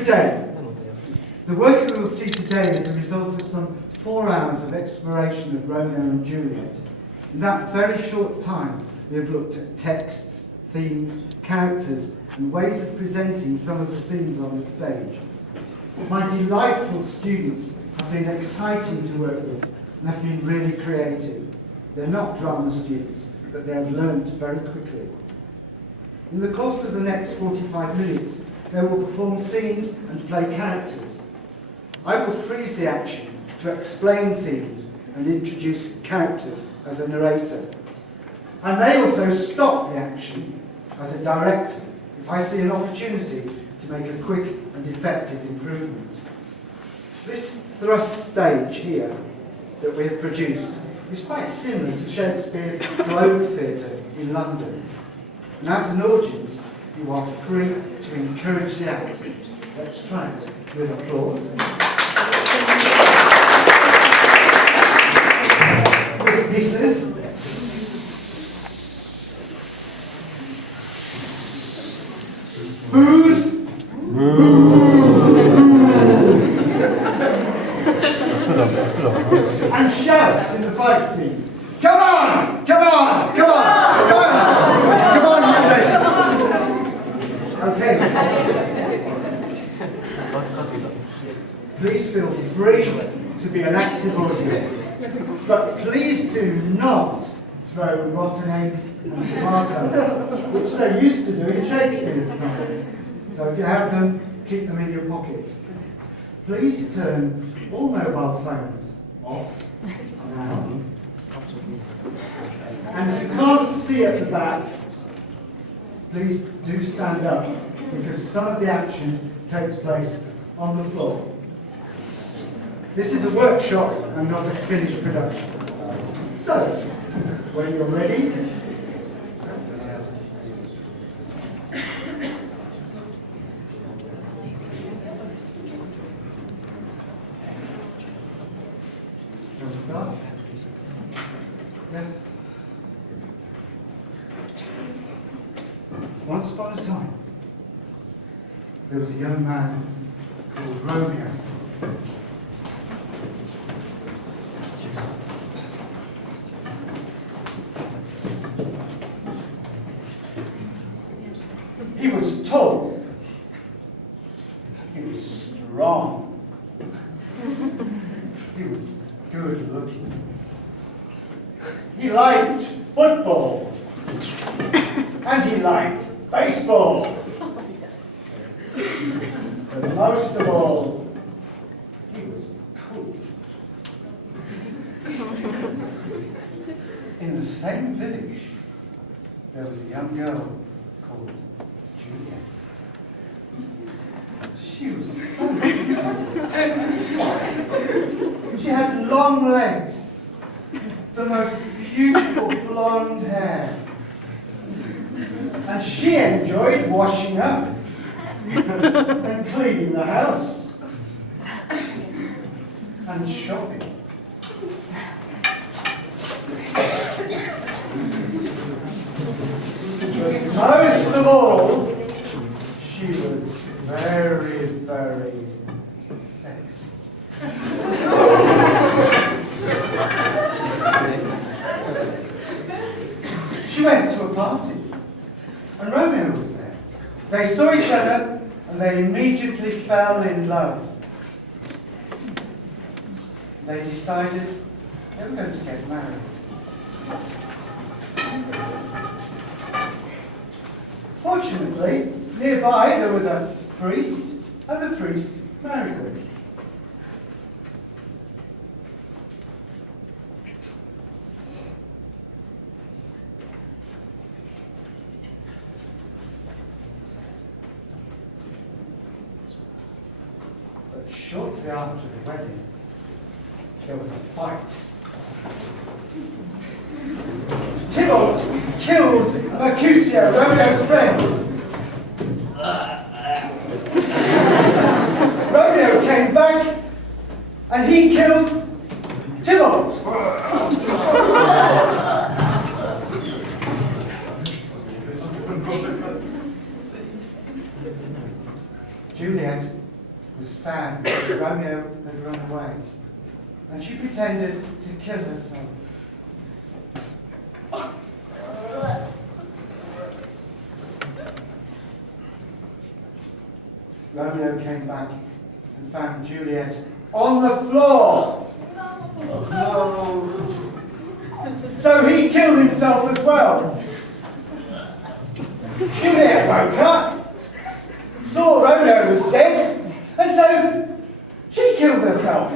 Good day. The work we will see today is a result of some 4 hours of exploration of Romeo and Juliet. In that very short time, we have looked at texts, themes, characters, and ways of presenting some of the scenes on the stage. My delightful students have been exciting to work with and have been really creative. They're not drama students, but they have learned very quickly. In the course of the next 45 minutes, they will perform scenes and play characters. I will freeze the action to explain themes and introduce characters as a narrator. I may also stop the action as a director if I see an opportunity to make a quick and effective improvement. This thrust stage here that we have produced is quite similar to Shakespeare's Globe Theatre in London. And as an audience, you are free to encourage the actors. Let's try it with applause. With hisses. Boos. And shouts in the fight scenes. Come on! Come on! Come on! Come on! Come on, you ready? Okay. Please feel free to be an active audience, but please do not throw rotten eggs and tomatoes, which they used to do in Shakespeare's time. So if you have them, keep them in your pocket. Please turn all mobile phones off now. And if you can't see at the back, please do stand up, because some of the action takes place on the floor. This is a workshop and not a finished production. So, when you're ready, start? Yeah. Once upon a time, there was a young man called Romeo. He was tall. He was strong. He was good looking. He liked football. And he liked baseball. But most of all, he was cool. In the same village, there was a young girl called Júliát. She was so beautiful. She had long legs, the most beautiful blonde hair, and she enjoyed washing up and cleaning the house and shopping. But most of all, she was very, very sexy. She went to a party, and Romeo was there. They saw each other, and they immediately fell in love. They decided they were going to get married. Fortunately, nearby there was a priest, and the priest married them. But shortly after the wedding, there was a fight. Tybalt killed Mercutio, Romeo's friend. Romeo came back and he killed Tybalt. Juliet was sad because Romeo had run away, and she pretended to kill herself. Romeo came back and found Juliet on the floor. No. So he killed himself as well. Juliet woke up, saw Romeo was dead, and so she killed herself.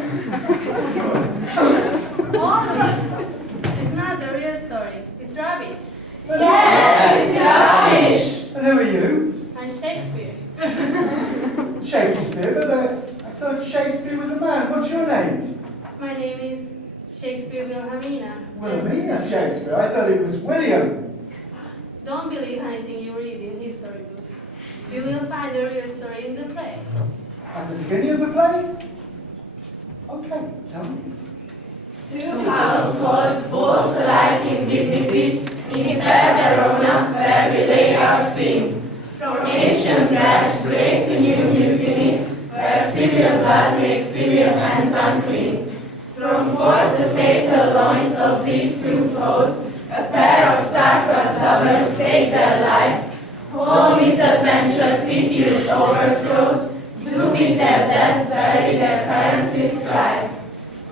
It's not the real story. It's rubbish. Yes, it's rubbish. And who are you? I'm Shakespeare. Shakespeare, but I thought Shakespeare was a man. What's your name? My name is Shakespeare-Wilhelmina. Wilhelmina Shakespeare. I thought it was William. Don't believe anything you read in history books. You will find the real story in the play. At the beginning of the play? Okay, tell me. Two households, both alike in dignity, in fair Verona, where we lay our scene. From ancient wretch, great to new mutinies, where civil blood makes civil hands unclean. From forth the fatal loins of these two foes, a pair of star-crossed lovers take their life. Whole misadventure, piteous overthrows, dooming their deaths, bury their parents' strife.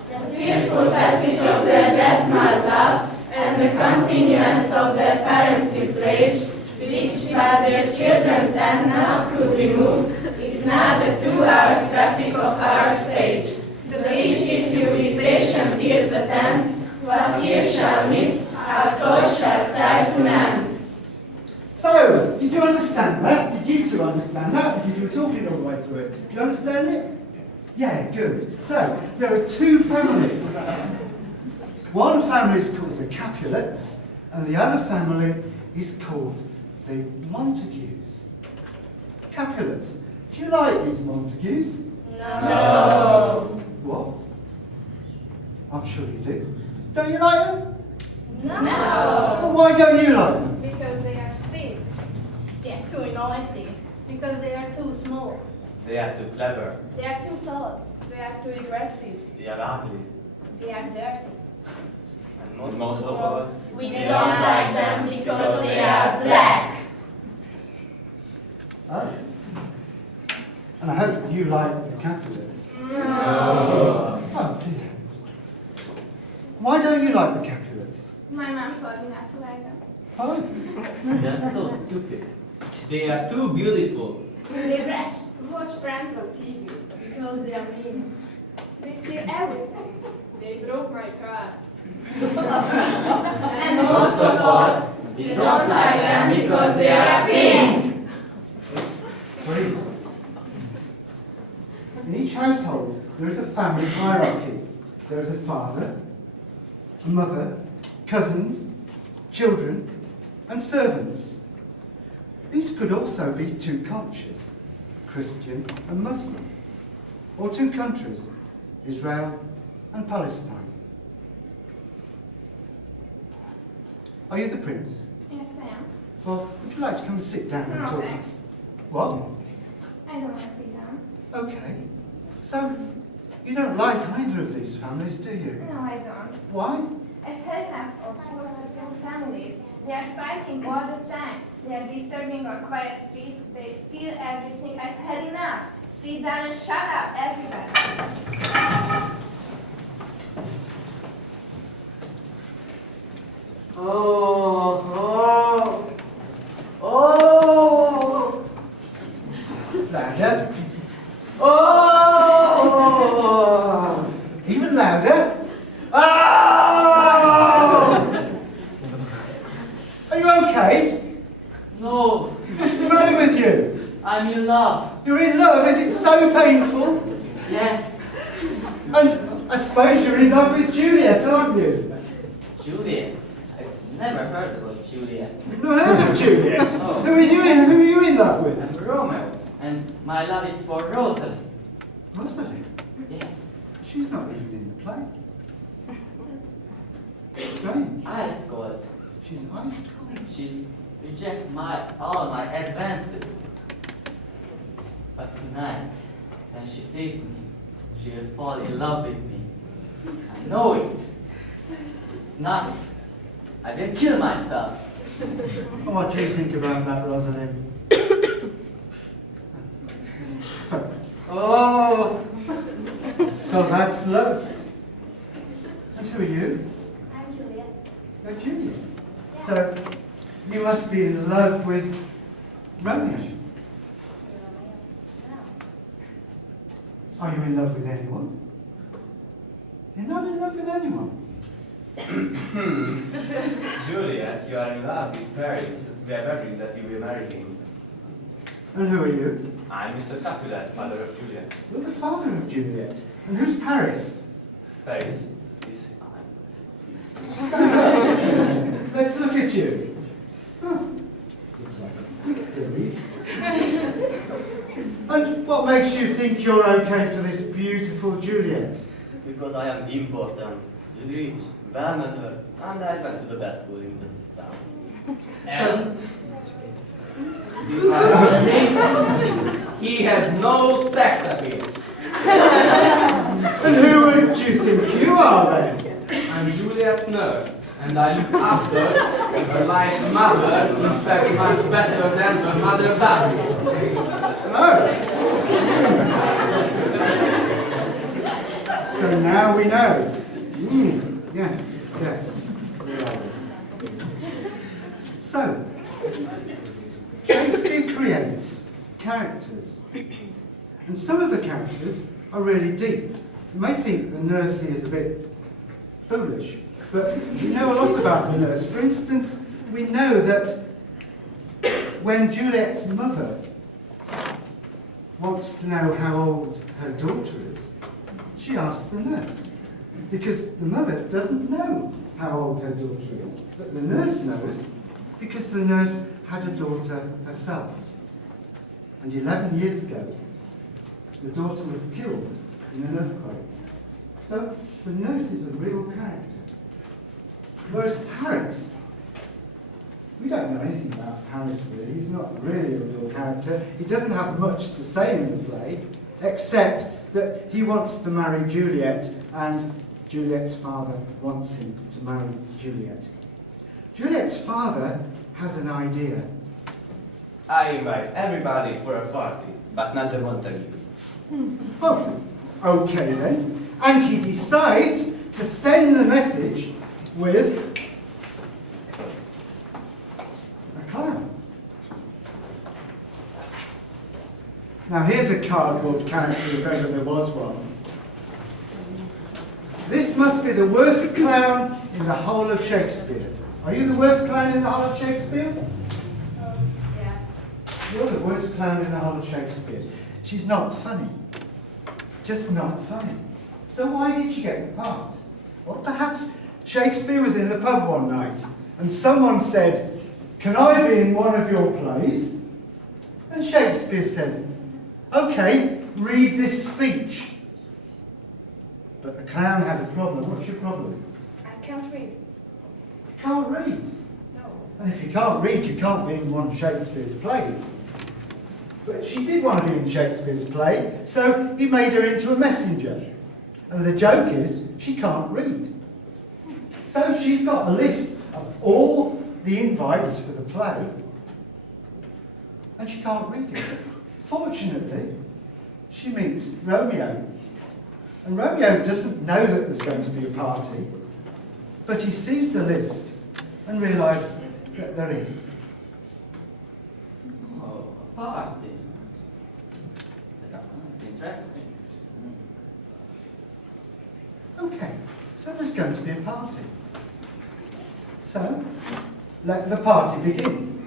The fearful passage of their deaths marked love, and the continuance of their parents' rage, which but their children's and not could remove, is now the 2 hours traffic of our stage. The which if you with patient tears attend, what here shall miss, our toil shall strive to mend. So, did you understand that? Did you two understand that? Because you were talking all the way through it. Do you understand it? Yeah, good. So, there are 2 families. One family is called the Capulets, and the other family is called the Montagues. Capulets. Do you like these Montagues? No. What? I'm sure you do. Don't you like them? No. Well, why don't you like them? Because they are stiff. They are too noisy. Because they are too small. They are too clever. They are too tall. They are too aggressive. They are ugly. They are dirty. And most of all, We don't like them because they are black. Oh. And I hope you like the Capulets. No. Oh dear. Why don't you like the Capulets? My mom told me not to like them. Oh. They're so stupid. They are too beautiful. They watch Friends on TV because they are mean. They steal everything. They broke my car. And most of all, we don't like them because they are pink. Please. In each household, there is a family hierarchy. There is a father, a mother, cousins, children, and servants. These could also be 2 cultures, Christian and Muslim, or 2 countries, Israel and Palestine. Are you the prince? Yes, I am. Well, would you like to come and sit down and No, talk thanks. to... What? I don't want to sit down. Okay. So, you don't like either of these families, do you? No, I don't. Why? I've had enough of political families. They are fighting all the time. They are disturbing our quiet streets. They steal everything. I've had enough. Sit down and shut up, everybody. Oh, oh, oh, Louder. oh, Even louder. oh. Are you okay? No, What's the matter with you? I'm in love. You're in love? Is it so painful? Yes, And I suppose you're in love with Juliet, aren't you? Juliet. I've never heard about Juliet. You've not heard of Juliet? Oh. Who are you in love with? I'm Romeo, and my love is for Rosalie. Rosalie? Yes, She's not even in the play. Strange. ice cold. She's ice cold. She rejects all my advances. But tonight, When she sees me, she will fall in love with me. I know it. If not, I will kill myself. What do you think about that, Rosalind? Oh! So that's love. And who are you? I'm Julia. You're Juliet. So you must be in love with Romeo. Are you in love with anyone? You're not in love with anyone. Juliet, you are in love with Paris. We have agreed that you will marry him. And who are you? I'm Mr. Capulet, father of Juliet. You're the father of Juliet. And who's Paris? Paris is... Let's look at you. Oh, looks like a stick to me. And what makes you think you're okay for this beautiful Juliet? Because I am important, rich, well-mannered, and I went to the best school in the town. And he has no sex appeal. And who would you think you are then? I'm Juliet's nurse, and I look after her like mother, in fact much better than her mother does. Oh. So now we know. Yes, yes. So, Shakespeare creates characters. And some of the characters are really deep. You may think the nurse is a bit foolish, but we know a lot about the nurse. For instance, we know that when Juliet's mother wants to know how old her daughter is, she asks the nurse. Because the mother doesn't know how old her daughter is, but the nurse knows because the nurse had a daughter herself. And 11 years ago, the daughter was killed in an earthquake. So the nurse is a real character. Whereas Paris, we don't know anything about Paris really. He's not really a real character. He doesn't have much to say in the play, except that he wants to marry Juliet, and Juliet's father wants him to marry Juliet. Juliet's father has an idea. I invite everybody for a party, but not the Montagues. Oh, okay then. And he decides to send the message with a clown. Now here's a cardboard character if ever there was one. This must be the worst clown in the whole of Shakespeare. Are you the worst clown in the whole of Shakespeare? Yes. You're the worst clown in the whole of Shakespeare. She's not funny. Just not funny. So why did she get the part? Well, perhaps Shakespeare was in the pub one night and someone said, "Can I be in one of your plays?" And Shakespeare said, "Okay, read this speech." But the clown had a problem. What's your problem? I can't read. You can't read. No. And if you can't read, you can't be in one of Shakespeare's plays. But she did want to be in Shakespeare's play, so he made her into a messenger. And the joke is, she can't read. So she's got a list of all the invites for the play, and she can't read it. Fortunately, she meets Romeo. And Romeo doesn't know that there's going to be a party, but he sees the list and realises that there is. Oh, a party. That sounds interesting. Okay, so there's going to be a party. So, let the party begin.